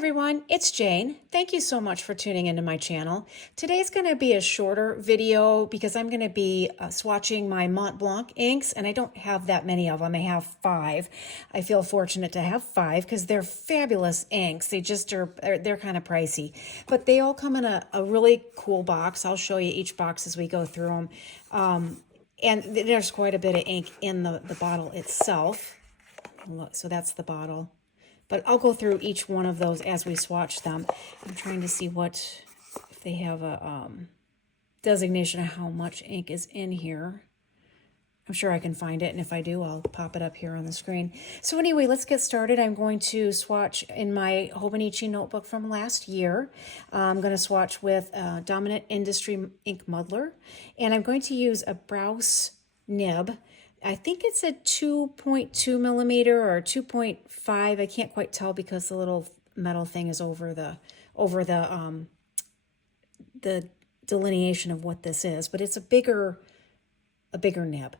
everyone, it's Jane. Thank you so much for tuning into my channel. Today's going to be a shorter video because I'm going to be swatching my Montblanc inks, and I don't have that many of them. I have 5. I feel fortunate to have 5 because they're fabulous inks. They just they're kind of pricey, but they all come in a really cool box. I'll show you each box as we go through them. And there's quite a bit of ink in the bottle itself. Look, so that's the bottle. But I'll go through each one of those as we swatch them. I'm trying to see if they have a designation of how much ink is in here. I'm sure I can find it, and if I do, I'll pop it up here on the screen. So anyway, let's get started. I'm going to swatch in my Hobonichi notebook from last year. I'm going to swatch with Dominant Industry Ink Muddler, and I'm going to use a Browse nib. I think it's a 2.2 millimeter or 2.5. I can't quite tell because the little metal thing is over the delineation of what this is, but it's a bigger nib.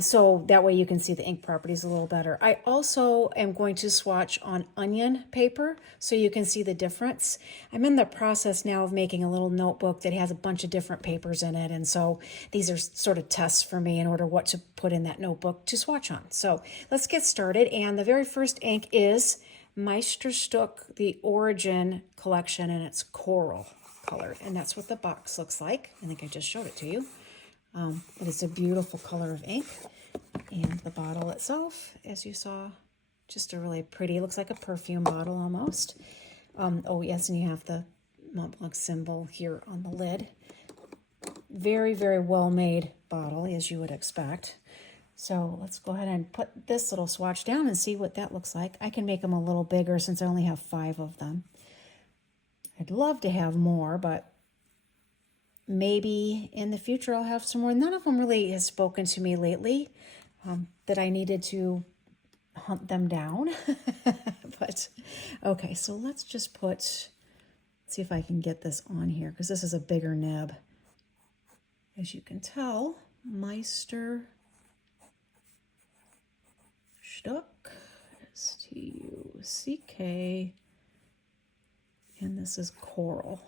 So that way you can see the ink properties a little better. I also am going to swatch on onion paper so you can see the difference. I'm in the process now of making a little notebook that has a bunch of different papers in it. And so these are sort of tests for me in order what to put in that notebook to swatch on. So let's get started. And the very first ink is Meisterstück, the Origin collection, and it's coral colored. And that's what the box looks like. I think I just showed it to you. But it's a beautiful color of ink, and the bottle itself, as you saw, just a really pretty, looks like a perfume bottle almost. Oh yes, and you have the Montblanc symbol here on the lid. Very, very well made bottle, as you would expect. So let's go ahead and put this little swatch down and see what that looks like. I can make them a little bigger since I only have 5 of them. I'd love to have more, but maybe in the future I'll have some more. None of them really has spoken to me lately that I needed to hunt them down. But okay, so let's just see if I can get this on here because this is a bigger nib. As you can tell, Meisterstück, S-T-U-C-K, and this is coral.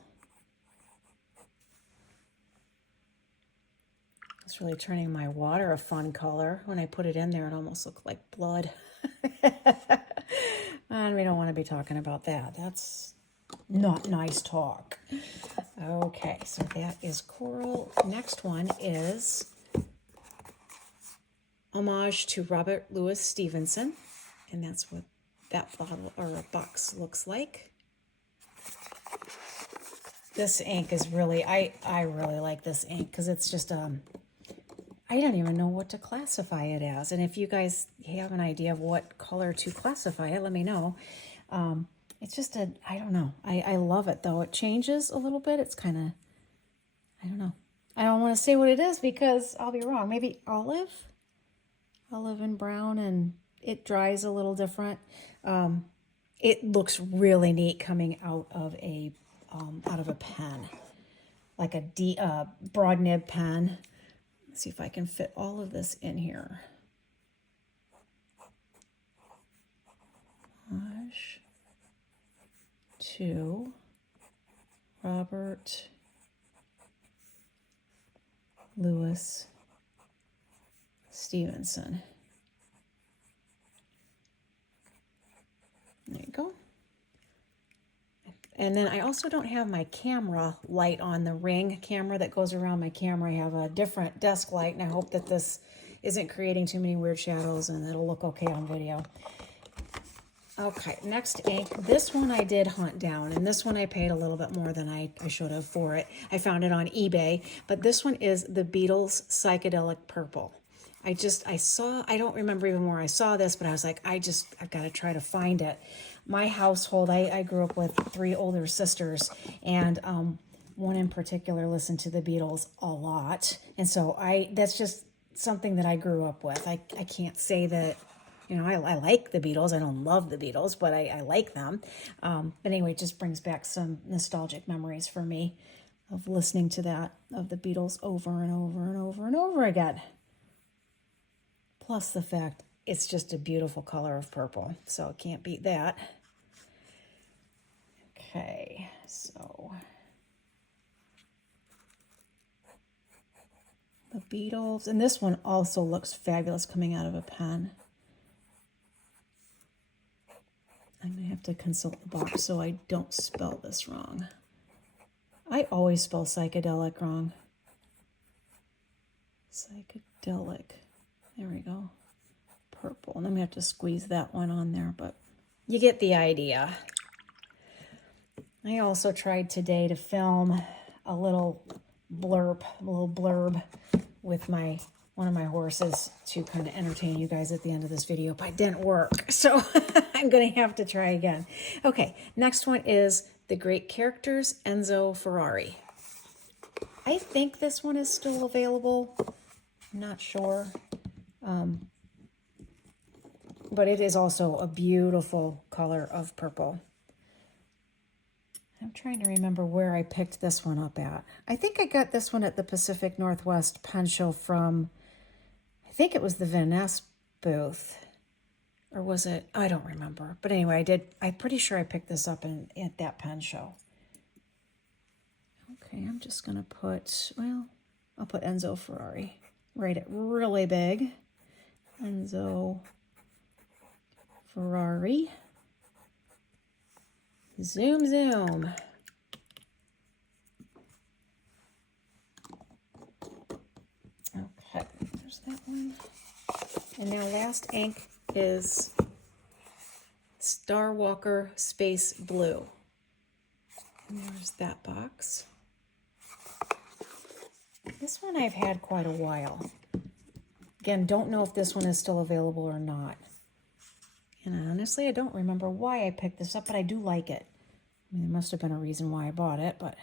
It's really turning my water a fun color. When I put it in there, it almost looked like blood. And we don't want to be talking about that. That's not nice talk. Okay, so that is coral. Next one is Homage to Robert Louis Stevenson. And that's what that bottle or box looks like. This ink is really, I really like this ink because it's just I don't even know what to classify it as. And if you guys have an idea of what color to classify it, let me know. It's just I don't know. I love it, though. It changes a little bit. It's kind of, I don't know. I don't want to say what it is because I'll be wrong. Maybe olive and brown, and it dries a little different. It looks really neat coming out of a pen, like a broad nib pen. Let's see if I can fit all of this in here. Homage to Robert Louis Stevenson. There you go. And then I also don't have my camera light on, the ring camera that goes around my camera. I have a different desk light, and I hope that this isn't creating too many weird shadows and it'll look okay on video. Okay, next ink. This one I did hunt down, and this one I paid a little bit more than I should have for it. I found it on eBay, but this one is the Beatles Psychedelic Purple. I don't remember even where I saw this, but I was like, I've got to try to find it. My household, I grew up with 3 older sisters, and one in particular listened to the Beatles a lot. And so that's just something that I grew up with. I can't say that, I like the Beatles. I don't love the Beatles, but I like them. But anyway, it just brings back some nostalgic memories for me of listening to that, of the Beatles over and over and over and over again. Plus the fact it's just a beautiful color of purple, so can't beat that. So the Beatles, and this one also looks fabulous coming out of a pen. I'm going to have to consult the box so I don't spell this wrong. I always spell psychedelic wrong. Psychedelic. There we go. Purple. And I'm going to have to squeeze that one on there, but you get the idea. I also tried today to film a little blurb with one of my horses to kind of entertain you guys at the end of this video, but it didn't work. So I'm going to have to try again. Okay, next one is The Great Characters, Enzo Ferrari. I think this one is still available. I'm not sure. But it is also a beautiful color of purple. I'm trying to remember where I picked this one up at. I think I got this one at the Pacific Northwest Pen Show from, I think it was the Van Ness booth. Or was it? I don't remember. But anyway, I'm pretty sure I picked this up at that pen show. Okay, I'm just going to put, well, I'll put Enzo Ferrari. Write it really big. Enzo Ferrari. Zoom, zoom. Okay, there's that one. And now last ink is Star Walker Space Blue. And there's that box. This one I've had quite a while. Again, don't know if this one is still available or not. And honestly, I don't remember why I picked this up, but I do like it. I mean, there must have been a reason why I bought it, but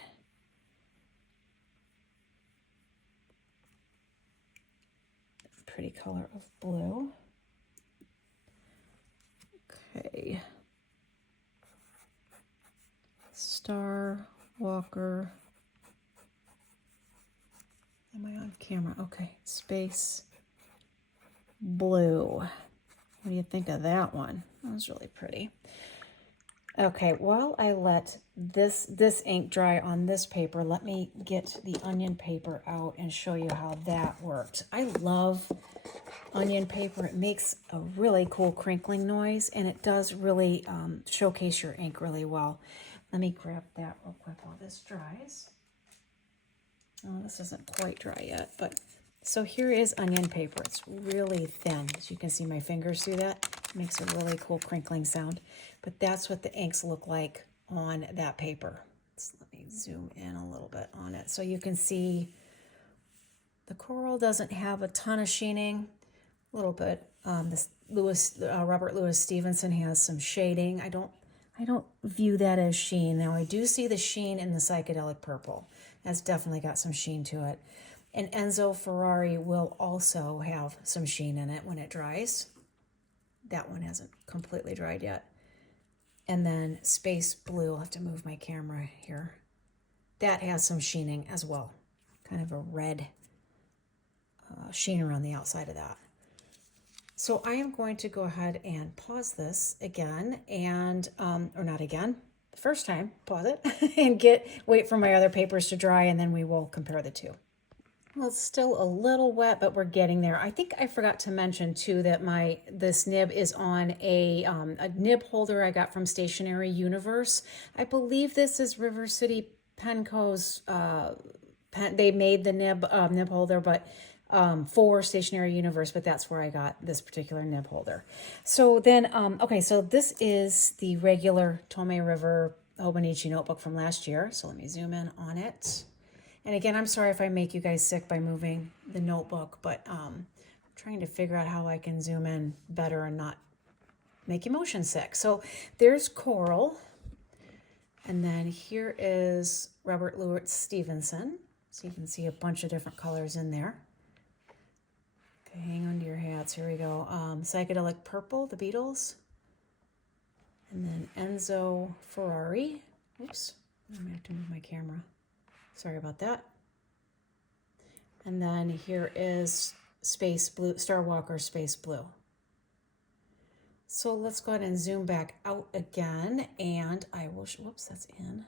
pretty color of blue. Okay. Star Walker. Am I on camera? Okay. Space Blue. What do you think of that one? That was really pretty. Okay, while I let this ink dry on this paper, let me get the onion paper out and show you how that worked. I love onion paper. It makes a really cool crinkling noise, and it does really showcase your ink really well. Let me grab that real quick while this dries. Oh, this isn't quite dry yet, but so here is onion paper. It's really thin. As you can see my fingers through that. It makes a really cool crinkling sound. But that's what the inks look like on that paper. So let me zoom in a little bit on it. So you can see the coral doesn't have a ton of sheening. A little bit. This Robert Louis Stevenson has some shading. I don't view that as sheen. Now I do see the sheen in the psychedelic purple. That's definitely got some sheen to it. And Enzo Ferrari will also have some sheen in it when it dries. That one hasn't completely dried yet. And then Space Blue, I'll have to move my camera here. That has some sheening as well. Kind of a red sheen around the outside of that. So I am going to go ahead and pause this again and, or not again, the first time, pause it and wait for my other papers to dry, and then we will compare the two. Well, it's still a little wet, but we're getting there. I think I forgot to mention too that this nib is on a nib holder I got from Stationery Universe. I believe this is River City Penco's they made the nib holder, but for Stationery Universe, but that's where I got this particular nib holder. So then, okay, so this is the regular Tome River Hobonichi notebook from last year. So let me zoom in on it. And again, I'm sorry if I make you guys sick by moving the notebook, but I'm trying to figure out how I can zoom in better and not make you motion sick. So there's coral. And then here is Robert Louis Stevenson. So you can see a bunch of different colors in there. Okay, hang on to your hats. Here we go. Psychedelic Purple, the Beatles. And then Enzo Ferrari. Oops, I'm going to have to move my camera. Sorry about that. And then here is Space Blue, Star Walker Space Blue. So let's go ahead and zoom back out again, and I will, whoops, that's in.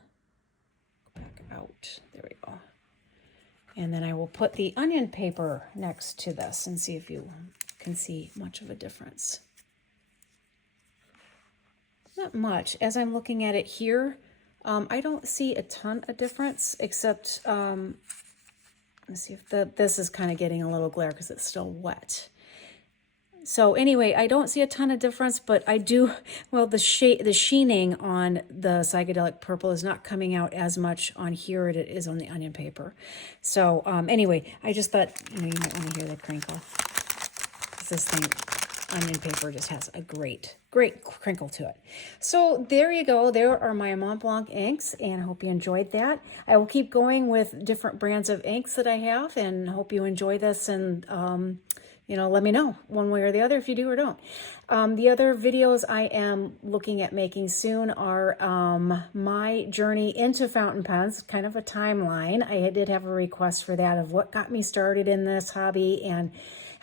back out. There we go. And then I will put the onion paper next to this and see if you can see much of a difference. Not much. As I'm looking at it here, I don't see a ton of difference, except, let's see if this is kind of getting a little glare because it's still wet. So anyway, I don't see a ton of difference, but I do, well, the sheening on the psychedelic purple is not coming out as much on here as it is on the onion paper. So anyway, I just thought, you might want to hear the crinkle. This thing, onion paper, just has a great crinkle to it. So there you go. There are my Montblanc inks, and I hope you enjoyed that. I will keep going with different brands of inks that I have, and hope you enjoy this, and let me know one way or the other if you do or don't. The other videos I am looking at making soon are my journey into fountain pens, kind of a timeline. I did have a request for that of what got me started in this hobby and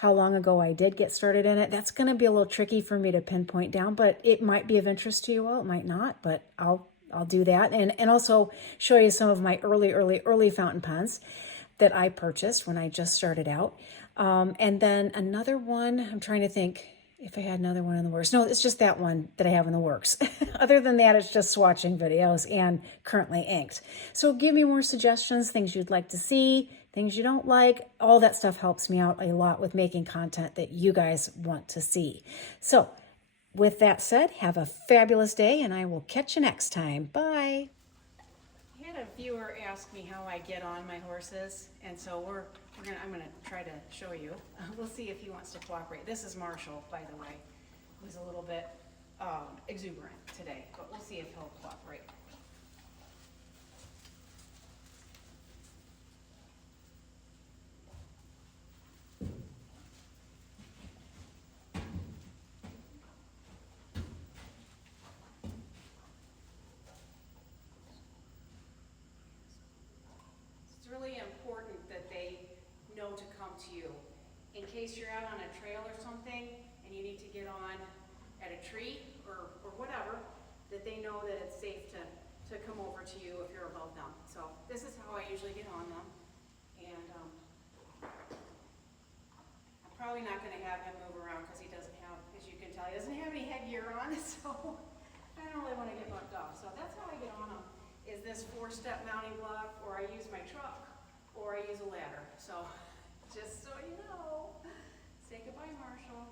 how long ago I did get started in it. That's going to be a little tricky for me to pinpoint down, but it might be of interest to you all. It might not, but I'll do that. And also show you some of my early fountain pens that I purchased when I just started out. And then another one, I'm trying to think if I had another one in the works. No, it's just that one that I have in the works. Other than that, it's just swatching videos and currently inked. So give me more suggestions, things you'd like to see, things you don't like. All that stuff helps me out a lot with making content that you guys want to see. So with that said, have a fabulous day, and I will catch you next time. Bye. I had a viewer ask me how I get on my horses, and so I'm gonna try to show you. We'll see if he wants to cooperate. This is Marshall, by the way, who's a little bit exuberant today, but we'll see if he'll cooperate. It's really important that they know to come to you. In case you're out on a trail or something and you need to get on at a tree or whatever, that they know that it's safe to come over to you if you're above them. So this is how I usually get on them. And I'm probably not going to have him move around because he doesn't have, as you can tell, he doesn't have any headgear on, so I don't really want to get bucked off. So that's how I get on them, is this 4-step mounting block, or I use my truck, or I use a ladder. So just so you know. Say goodbye, Marshall.